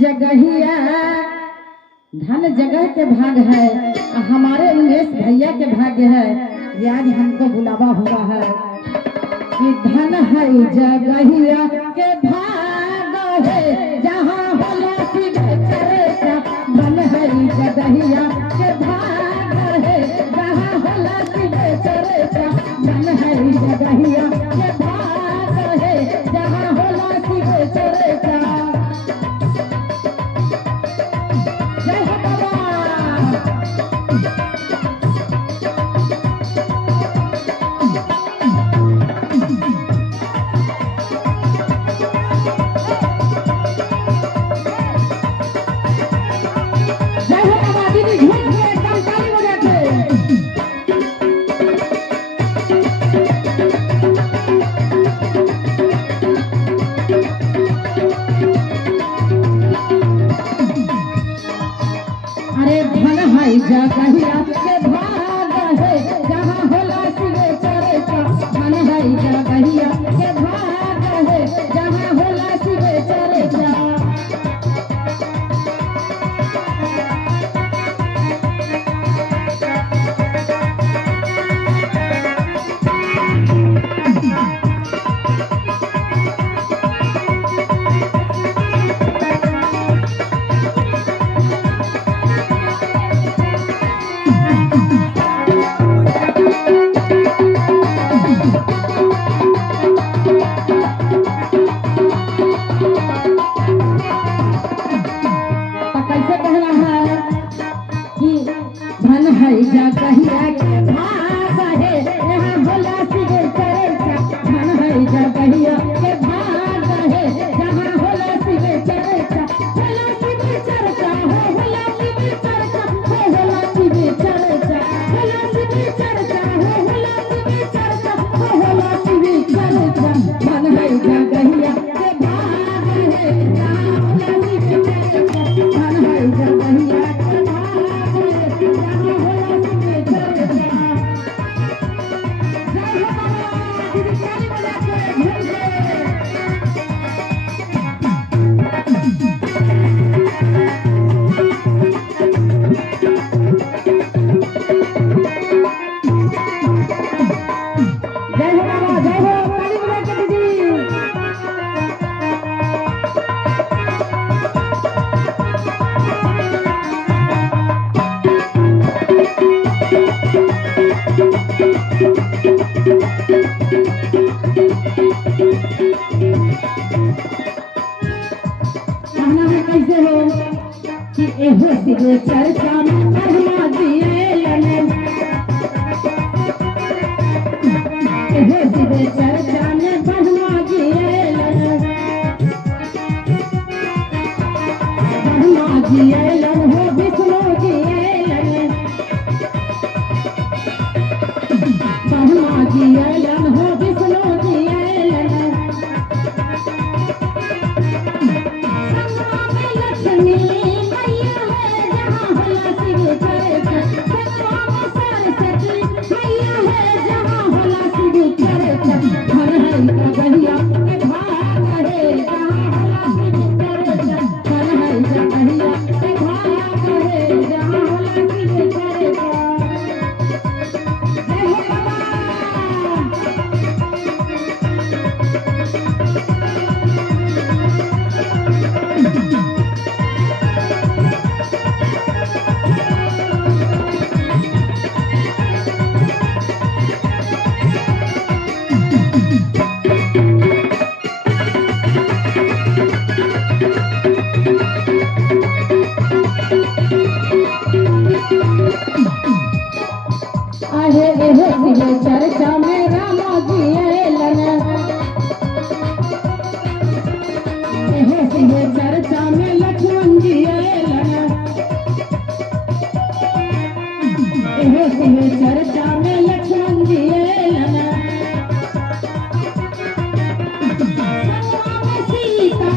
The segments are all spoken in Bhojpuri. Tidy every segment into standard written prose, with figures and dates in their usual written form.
जगहिया धन जगह के भाग है, हमारे उमेश भैया के भाग्य है। ये आज हमको बुलावा हुआ है कि धन है जगहिया के भाग है, जहाँ होला शिव चर्चा। धन है जगहिया के भाग है, जहाँ होला शिव चर्चा। धन है जगहिया के भाग है, जहाँ होला शिव चर्चा। जय हो बाबा। जगहिया के भाग है, जहाँ होला शिव चर्चा। धन है जगहिया के भाग है, जहाँ होला शिव चर्चा। जगहिया के भाग है, यहाँ होला शिव चर्चा। धन है जगहिया के भाग है, जहाँ होला शिव चर्चा। होला शिव चर्चा हो, होला शिव चर्चा हो, होला शिव चर्चा। होला शिव चर्चा हो, होला शिव चर्चा हो, होला शिव चर्चा। धन है जगहिया के भाग है, जहाँ होला शिव चर्चा। धन है जगहिया के भाग है, जहाँ होला एहो शिव चर्चा में ब्रह्मा जी लने। एहो शिव चर्चा में ब्रह्मा जी लने। ब्रह्मा जी लन हो, विष्णु जी लने। ब्रह्मा जी लन हो, विष्णु जी लने। लक्ष्मी चर्चा में रामा जी लने। चर्चा में लक्ष्मण जी लने। चर्चा में लक्ष्मण जी लने। सीता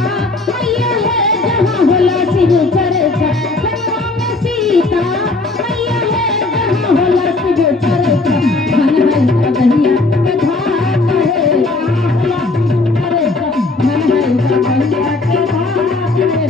मैया है, जहाँ होला शिव चर्चा। सीता मैया है, जहाँ होला शिव चर्चा। धन है जगहिया के भाग है, जहाँ होला शिव चर्चा। धन है जगहिया के भाग है।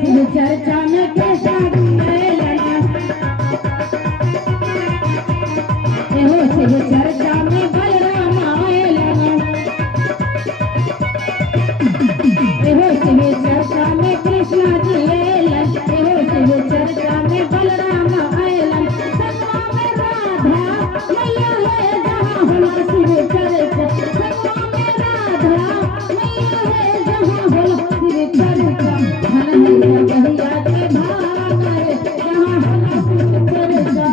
शिव चर्चा में कृष्णा जिएलन एहो शिव चर्चा में बलराम आएलन एहो शिव चर्चा में कृष्णा जिएलन एहो शिव चर्चा में बलराम आएलन संगमा में राधा मैया है जहाँ होला शिव चर्चा संगमा में राधा मैया है जहाँ होला शिव चर्चा धन है जगहिया के भाग है जहाँ होला शिव चर्चा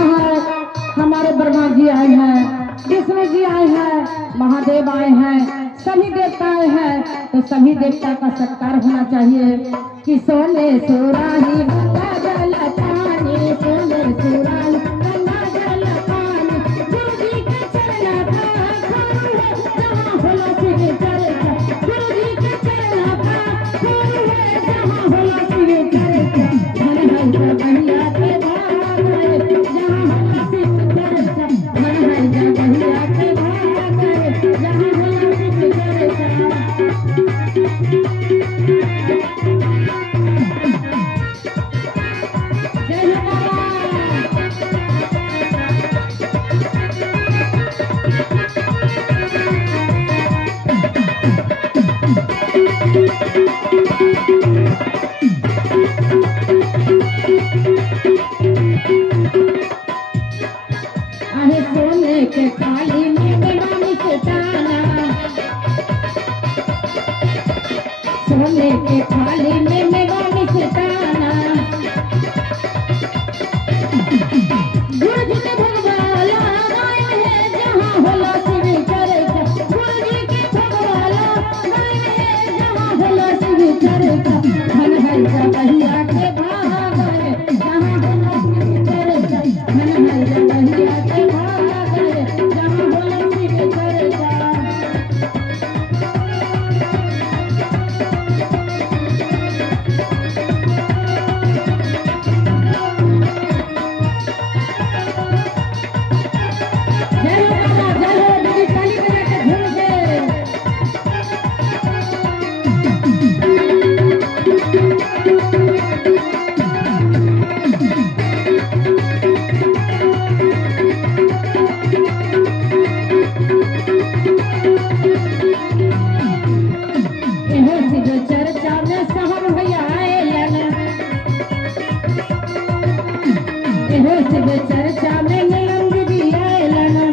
हमारे ब्रह्मा जी आए हैं, विष्णु जी आए हैं, महादेव आए हैं, सभी देवता आए हैं, तो सभी देवता का सत्कार होना चाहिए कि सोने सुराही गंगा जल पानी सोने सुराही गंगा जल पानी गुरु जी के चरण का खोल है जहाँ होला शिव चर्चा गुरु जी के चरण का खोल है जहाँ होला शिव चर्चा धन है जगहिया के भाग है जहाँ होला शिव चर्चा धन है जगहिया के भाग है जहाँ होला शिव चर्चा जय हो आहे सोने के थाली में बेरामी से ताना सोने के थाली में बेरामी से ताना गुरु जी के भगवाला गायन है जहाँ होला शिव चर्चा गुरु जी के भगवाला गायन है जहाँ होला शिव चर्चा धन है जगहिया के भाग है जहाँ होला शिव चर्चा धन है जगहिया के भाग है जहाँ होला शिव चर्चा जय हो बाबा जय हो दीदी ताली बजा के झूम के एहो शिव चर्चा में सहर भैया आएलन एहो शिव चर्चा में नीलम दीदी आएलन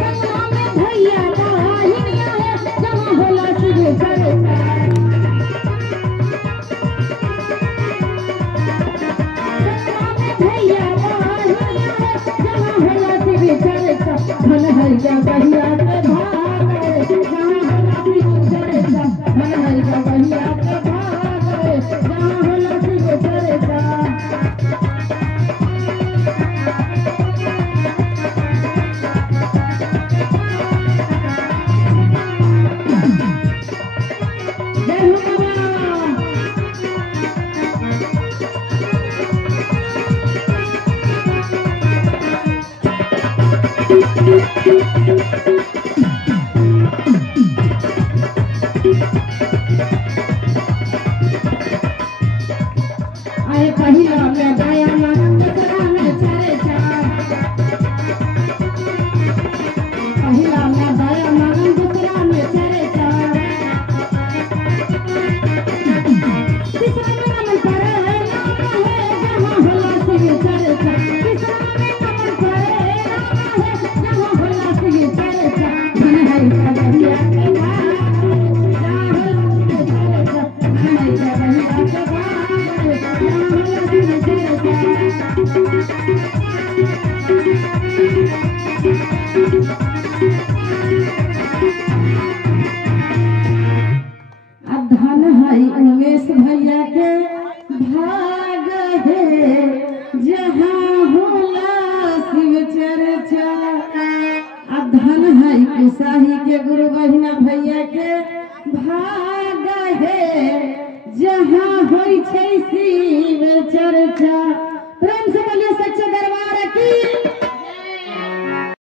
संगमा में भैया बहिनिया है जहाँ होला शिव चर्चा संगमा में भैया बहिनिया है जहाँ होला शिव चर्चा धन है जगहिया के भाग है जहाँ होला शिव चर्चा धन है जगहिया के भाग है जहाँ होला शिव चर्चा जय हो बाबा आए पहिला में गया मन दूसरा में चर्चा पहिला में गया मन दूसरा में चर्चा तीसरा में नमन करे नाम है जहाँ होला शिव चर्चा तीसरा में नमन करे नाम है जहाँ होला शिव चर्चा धन है जगहिया के भाग जहाँ होला शिव चर्चा धन है जगहिया के भाग जहाँ होला शिव चर्चा अब धन गुसाही के गुरु बहिना भैया के भाग है जहाँ होई छै शिव चर्चा।